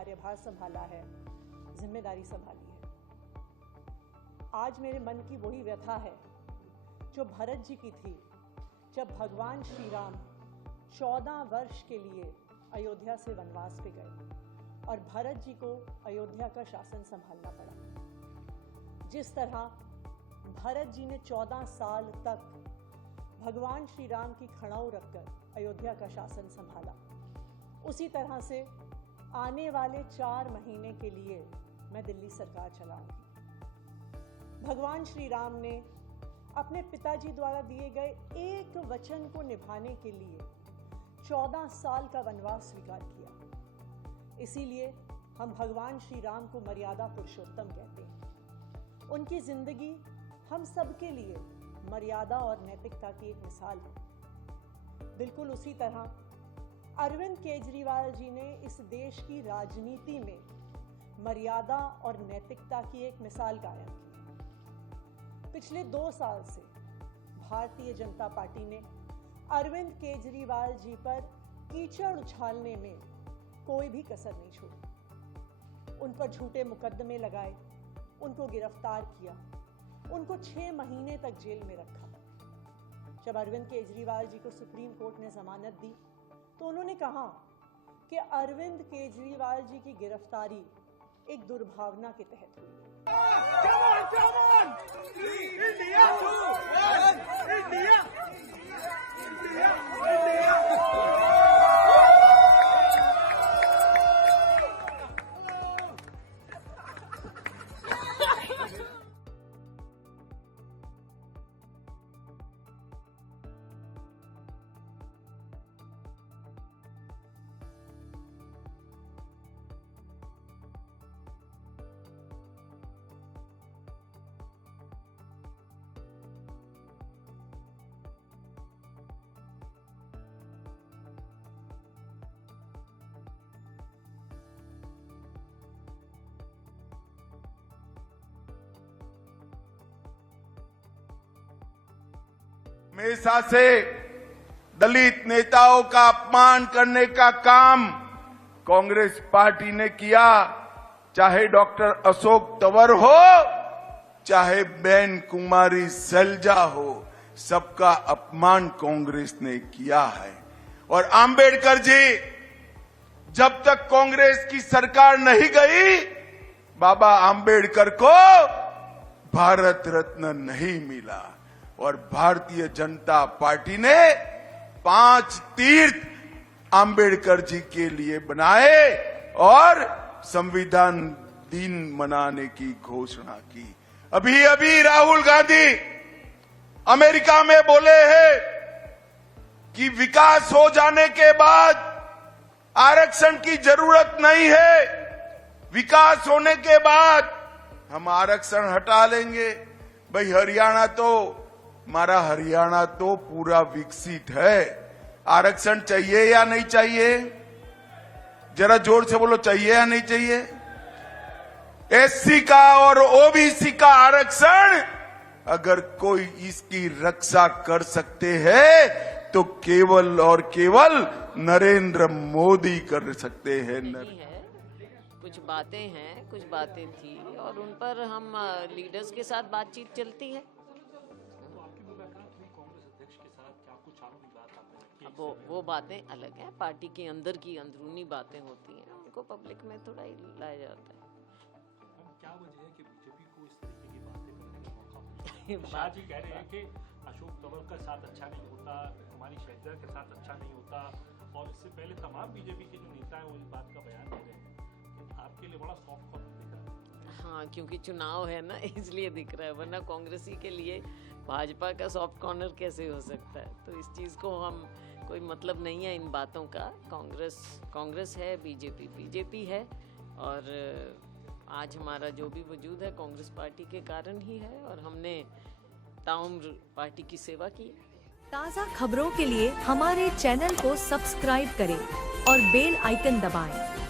कार्यभार संभाला है, जिम्मेदारी संभाली है। आज मेरे मन की वही व्यथा है जो भरत जी की थी जब भगवान श्री राम 14 वर्ष के लिए अयोध्या से वनवास पे गए और भरत जी को अयोध्या का शासन संभालना पड़ा। जिस तरह भरत जी ने 14 साल तक भगवान श्री राम की खड़ाऊ रखकर अयोध्या का शासन संभाला, उसी तरह से आने वाले 4 महीने के लिए मैं दिल्ली सरकार चलाऊंगी। भगवान श्री राम ने अपने पिताजी द्वारा दिए गए एक वचन को निभाने के लिए 14 साल का वनवास स्वीकार किया। इसीलिए हम भगवान श्री राम को मर्यादा पुरुषोत्तम कहते हैं। उनकी जिंदगी हम सबके लिए मर्यादा और नैतिकता की एक मिसाल है। बिल्कुल उसी तरह अरविंद केजरीवाल जी ने इस देश की राजनीति में मर्यादा और नैतिकता की एक मिसाल कायम की। पिछले 2 साल से भारतीय जनता पार्टी ने अरविंद केजरीवाल जी पर कीचड़ उछालने में कोई भी कसर नहीं छोड़ी। उन पर झूठे मुकदमे लगाए, उनको गिरफ्तार किया, उनको 6 महीने तक जेल में रखा। जब अरविंद केजरीवाल जी को सुप्रीम कोर्ट ने जमानत दी तो उन्होंने कहा कि अरविंद केजरीवाल जी की गिरफ्तारी एक दुर्भावना के तहत हुई। हमेशा से दलित नेताओं का अपमान करने का काम कांग्रेस पार्टी ने किया। चाहे डॉक्टर अशोक तंवर हो, चाहे बेन कुमारी सैलजा हो, सबका अपमान कांग्रेस ने किया है। और आंबेडकर जी, जब तक कांग्रेस की सरकार नहीं गई, बाबा आंबेडकर को भारत रत्न नहीं मिला। और भारतीय जनता पार्टी ने 5 तीर्थ आंबेडकर जी के लिए बनाए और संविधान दिन मनाने की घोषणा की। अभी अभी राहुल गांधी अमेरिका में बोले हैं कि विकास हो जाने के बाद आरक्षण की जरूरत नहीं है, विकास होने के बाद हम आरक्षण हटा लेंगे। भाई हमारा हरियाणा तो पूरा विकसित है। आरक्षण चाहिए या नहीं चाहिए? जरा जोर से बोलो, चाहिए या नहीं चाहिए? एससी का और ओबीसी का आरक्षण अगर कोई इसकी रक्षा कर सकते हैं तो केवल और केवल नरेंद्र मोदी कर सकते हैं। कुछ बातें थी और उन पर हम लीडर्स के साथ बातचीत चलती है। अब वो बातें अलग हैं, पार्टी के अंदर की अंदरूनी बातें होती हैं, उनको पब्लिक में थोड़ा लाया जाता है। क्या वजह है कि बीजेपी को इस तरीके की बातें करने का मौका मिलता है? शाह जी कह रहे हैं कि अशोक तंवर के साथ अच्छा नहीं होता, कुमारी सैलजा के साथ अच्छा नहीं होता, और इससे पहले तमाम बीजेपी के जो नेता हैं वो इस बात का बयान दे रहे हैं। आपके लिए बड़ा सॉफ्ट कॉर्नर दिख रहा है। हाँ, क्योंकि चुनाव है ना, इसलिए दिख रहा है, वरना कांग्रेसी के लिए भाजपा का सॉफ्ट कॉर्नर कैसे हो सकता है? तो इस चीज़ को हम, कोई मतलब नहीं है इन बातों का। कांग्रेस है, बीजेपी है, और आज हमारा जो भी वजूद है कांग्रेस पार्टी के कारण ही है, और हमने ताउम्र पार्टी की सेवा की। ताज़ा खबरों के लिए हमारे चैनल को सब्सक्राइब करें और बेल आइकन दबाएं।